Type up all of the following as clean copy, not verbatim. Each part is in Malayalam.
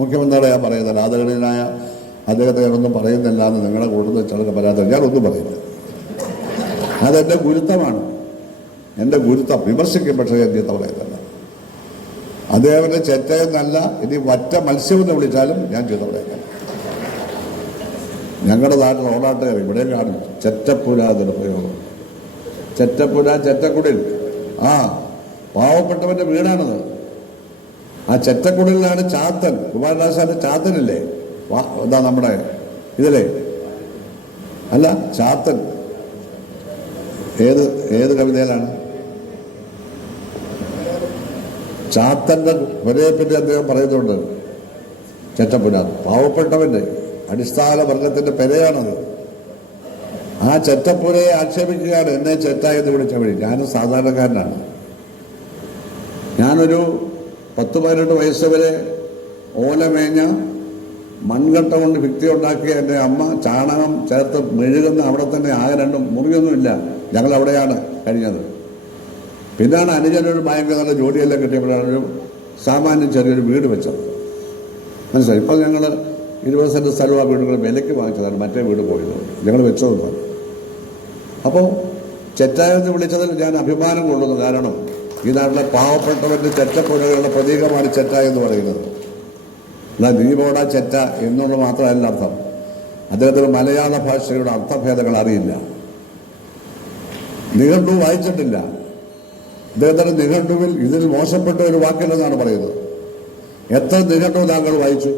മുഖ്യമന്ത്രിയുടെ ഞാൻ പറയുന്നില്ല, ആദരണീയനായ അദ്ദേഹത്തെ ഞാനൊന്നും പറയുന്നില്ല എന്ന് നിങ്ങളെ കൂടുതൽ ചിലർക്ക് പരാതി. ഞാനൊന്നും പറയില്ല, അതെൻ്റെ ഗുരുത്വമാണ്, എൻ്റെ ഗുരുത്വം. വിമർശിക്കും, പക്ഷേ ഞാൻ ചീത്ത പറയുന്നില്ല. അദ്ദേഹത്തിൻ്റെ ചെറ്റയെന്നല്ല, ഇനി വറ്റ മത്സ്യമെന്ന് വിളിച്ചാലും ഞാൻ ചീത്ത പറയുന്നില്ല. ഞങ്ങളുടെ നാട്ടിൽ ഓണാട്ടുകാർ ഇവിടെയും കാണും ചെറ്റപ്പുര എന്നൊരു പ്രയോഗം. ചെറ്റപ്പുര, ചെറ്റക്കുടിൽ. ആ പാവപ്പെട്ടവൻ്റെ വീടാണത്. ആ ചെറ്റക്കുടിലാണ് ചാത്തൻ, കുമാരനാശാന്റെ ചാത്തനില്ലേ, എന്താ നമ്മുടെ ഇതിലെ അല്ല ചാത്തൻ ഏത് കവിതയിലാണ്? ചാത്തൻ്റെ പുരയെപ്പറ്റി അദ്ദേഹം പറയുന്നുണ്ട്. ചെറ്റപ്പുര പാവപ്പെട്ടവൻ്റെ അടിസ്ഥാന വർഗത്തിൻ്റെ പെരയാണത്. ആ ചെറ്റപ്പുരയെ ആക്ഷേപിക്കുകയാണ് എന്നെ ചെറ്റ എന്ന് വിളിച്ച വഴി. ഞാനും സാധാരണക്കാരനാണ്. ഞാനൊരു 10-12 വയസ്സ് വരെ ഓലമേഞ്ഞ മൺകട്ട കൊണ്ട് ഭിത്തി ഉണ്ടാക്കിയ എൻ്റെ അമ്മ ചാണകം ചേർത്ത് മെഴുകുന്ന അവിടെ തന്നെ ആകെ 2 മുറിയൊന്നുമില്ല. ഞങ്ങൾ അവിടെയാണ് കഴിഞ്ഞത്. പിന്നാണ് അനുജനൊരു ഭയങ്കര ജോലിയെല്ലാം കിട്ടിയപ്പോഴാണ് ഒരു സാമാന്യം ചെറിയൊരു വീട് വെച്ചത്. മനസ്സിലായി? ഇപ്പോൾ ഞങ്ങൾ 20 സെൻറ്റ് സ്ഥലവും ആ വീടുകൾ വിലയ്ക്ക് വാങ്ങിച്ചതാണ്, മറ്റേ വീട് പോയത് ഞങ്ങൾ വെച്ചതൊന്നും. അപ്പോൾ ചെറ്റായെന്ന് വിളിച്ചതിൽ ഞാൻ അഭിമാനം കൊള്ളുന്നു. കാരണം ഈ നാട്ടിലെ പാവപ്പെട്ടവൻ്റെ ചെറ്റപ്പുരകളുടെ പ്രതീകമാണ് ചെറ്റ എന്ന് പറയുന്നത്. എന്നാൽ ദീപോട ചെറ്റ എന്നുള്ള മാത്രമല്ല അർത്ഥം. അദ്ദേഹത്തിന് മലയാള ഭാഷയുടെ അർത്ഥഭേദങ്ങൾ അറിയില്ല, നിഘണ്ടു വായിച്ചിട്ടില്ല. അദ്ദേഹത്തിൻ്റെ നിഘണ്ടുവിൽ ഇതിൽ മോശപ്പെട്ട ഒരു വാക്കില്ലെന്നാണ് പറയുന്നത്. എത്ര നിഘണ്ടു താങ്കൾ വായിച്ചു?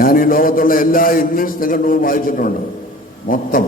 ഞാൻ ഈ ലോകത്തുള്ള എല്ലാ ഇംഗ്ലീഷ് നിഘണ്ടുവും വായിച്ചിട്ടുണ്ട് മൊത്തം.